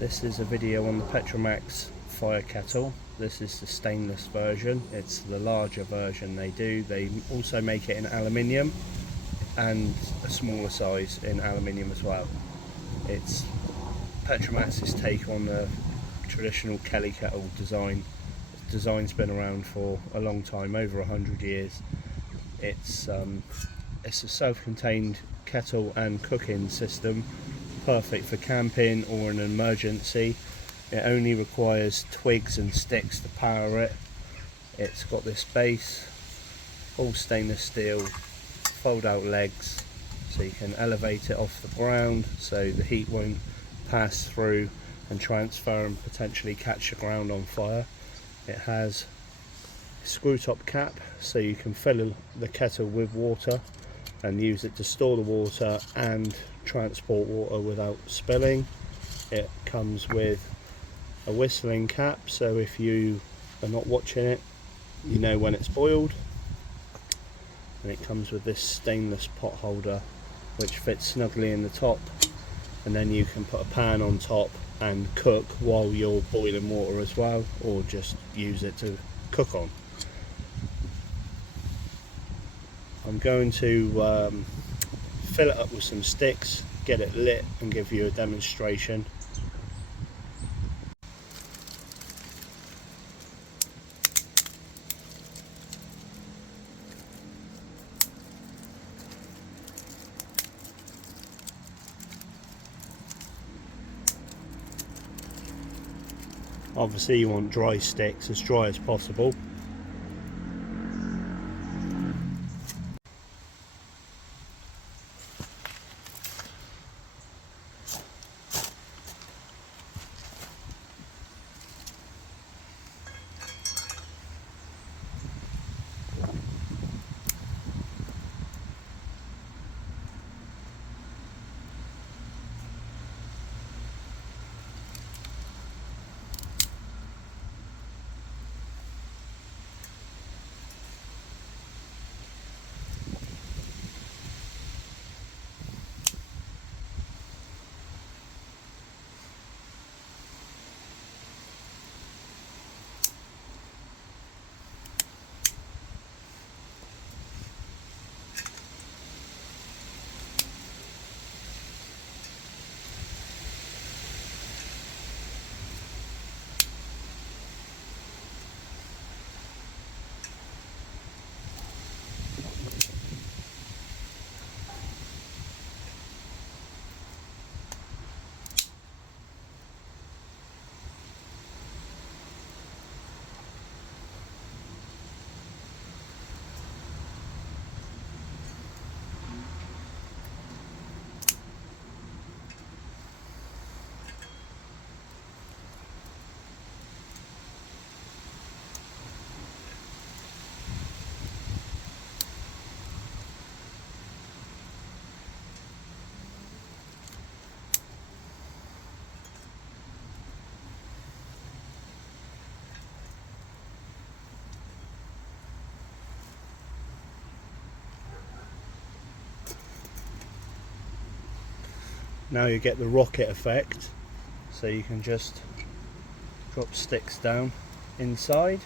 This is a video on the Petromax fire kettle. This is the stainless version. It's the larger version they do. They also make it in aluminium and a smaller size in aluminium as well. It's Petromax's take on the traditional Kelly kettle design. The design's been around for a long time, over 100 years. It's a self-contained kettle and cooking system, perfect for camping or an emergency. It only requires twigs and sticks to power it. It's got this base, all stainless steel, fold out legs, so you can elevate it off the ground so the heat won't pass through and transfer and potentially catch the ground on fire. It has a screw top cap so you can fill the kettle with water and use it to store the water and transport water without spilling. It comes with a whistling cap, so if you are not watching it, you know when it's boiled. And it comes with this stainless pot holder which fits snugly in the top, and then you can put a pan on top and cook while you're boiling water as well, or just use it to cook on. I'm going to fill it up with some sticks, get it lit and give you a demonstration. Obviously you want dry sticks, as dry as possible. Now you get the rocket effect, so you can just drop sticks down inside.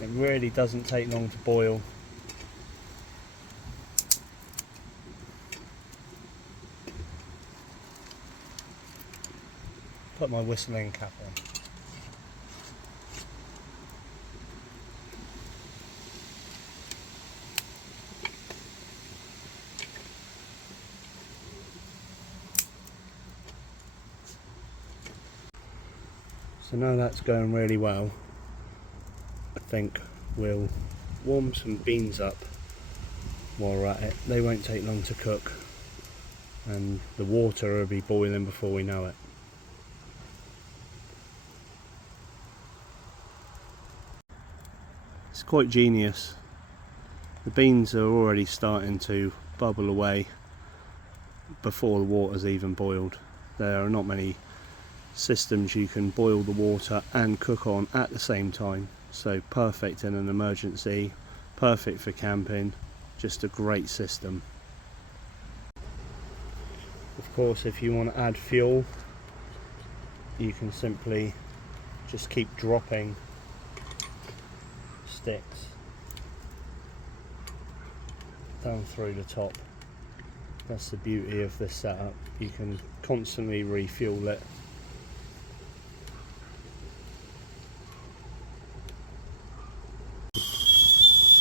It really doesn't take long to boil. Put my whistling cap on. So now that's going really well, I think we'll warm some beans up while we're at it. They won't take long to cook and the water will be boiling before we know it. It's quite genius. The beans are already starting to bubble away before the water's even boiled. There are not many systems you can boil the water and cook on at the same time, so perfect in an emergency, perfect for camping, just a great system. Of course, if you want to add fuel, you can simply just keep dropping sticks down through the top. That's the beauty of this setup. You can constantly refuel it.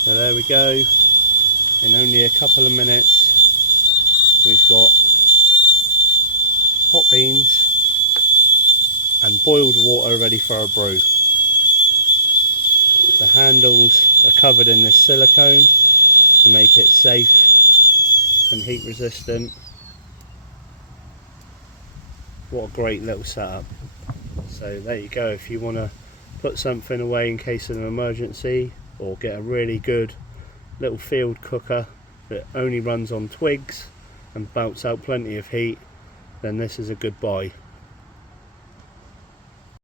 So there we go. In only a couple of minutes we've got hot beans and boiled water ready for a brew. The handles are covered in this silicone to make it safe and heat resistant. What a great little setup. So there you go. If you want to put something away in case of an emergency, or get a really good little field cooker that only runs on twigs and belts out plenty of heat, then this is a good buy.